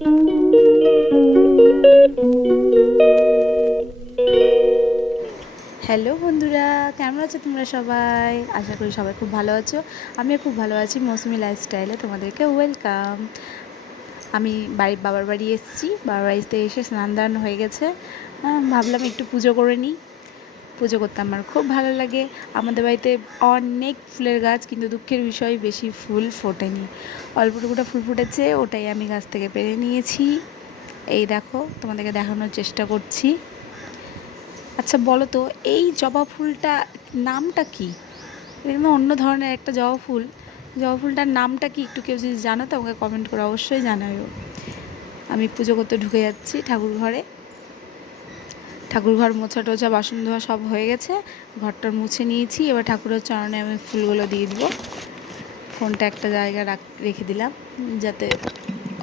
Hello বন্ধুরা, কেমন আছো তোমরা সবাই? আশা করি সবাই খুব ভালো আছো। আমিও খুব ভালো আছি। মৌসুমি লাইফস্টাইলে তোমাদেরকে ওয়েলকাম। আমি বাবার বাড়ি এসেছি। বাবার বাড়িতে এসে স্নান দান হয়ে গেছে। ভাবলাম একটু পুজো করে নিই। পুজো করতে আমার খুব ভালো লাগে। আমাদের বাড়িতে অনেক ফুলের গাছ, কিন্তু দুঃখের বিষয় বেশি ফুল ফোটেনি। অল্পটুকুটা ফুল ফুটেছে, ওটাই আমি গাছ থেকে পেরে নিয়েছি। এই দেখো, তোমাদেরকে দেখানোর চেষ্টা করছি। আচ্ছা বলো তো, এই জবা ফুলটা নামটা কি? এরকম অন্য ধরনের একটা জবা ফুল। জবা ফুলটার নামটা কি একটু কেউ যদি জানো তো আমাকে কমেন্ট করে অবশ্যই জানাও। আমি পুজো করতে ঢুকে যাচ্ছি ঠাকুর ঘরে। ঠাকুর ঘর মোছা টোছা বাসন ধোয়া সব হয়ে গেছে। ঘরটা মুছে নিয়েছি। এবার ঠাকুরের চরণে আমি ফুলগুলো দিয়ে দিব। ফোনটা একটা জায়গায় রেখে দিলাম, যাতে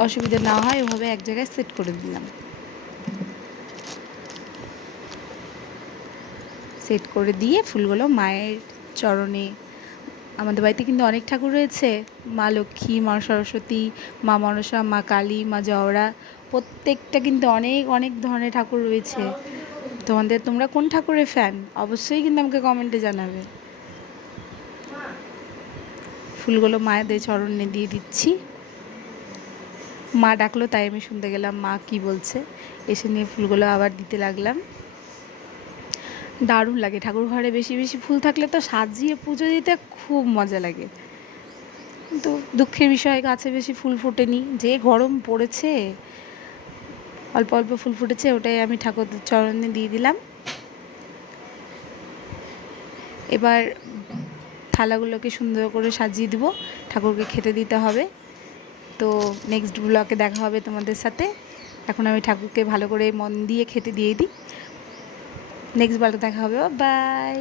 অসুবিধা না হয়। ওভাবে এক জায়গায় সেট করে দিলাম। সেট করে দিয়ে ফুলগুলো মায়ের চরণে। আমাদের বাড়িতে কিন্তু অনেক ঠাকুর রয়েছে। মা লক্ষ্মী, মা সরস্বতী, মা মনসা, মা কালী, মা জওরা, প্রত্যেকটা কিন্তু অনেক অনেক ধরনের ঠাকুর রয়েছে। তোমরা কোন ঠাকুরের ফ্যান অবশ্যই কিন্তু আমাকে কমেন্টে জানাবে। ফুলগুলো মায়েদের চরণে দিয়ে দিচ্ছি। মা ডাকলো তাই আমি শুনতে গেলাম মা কি বলছে। এসে নিয়ে ফুলগুলো আবার দিতে লাগলাম। দারুণ লাগে ঠাকুর ঘরে বেশি বেশি ফুল থাকলে, তো সাজিয়ে পুজো দিতে খুব মজা লাগে। কিন্তু দুঃখের বিষয় গাছে বেশি ফুল ফোটেনি, যে গরম পড়েছে। অল্প অল্প ফুল ফুটেছে, ওটাই আমি ঠাকুরদের চরণে দিয়ে দিলাম। এবার থালাগুলোকে সুন্দর করে সাজিয়ে দিব, ঠাকুরকে খেতে দিতে হবে। তো নেক্সট ব্লগে দেখা হবে তোমাদের সাথে। এখন আমি ঠাকুরকে ভালো করে মন দিয়ে খেতে দিয়ে দিই। নেক্সট ব্লগে দেখা হবে। বাই।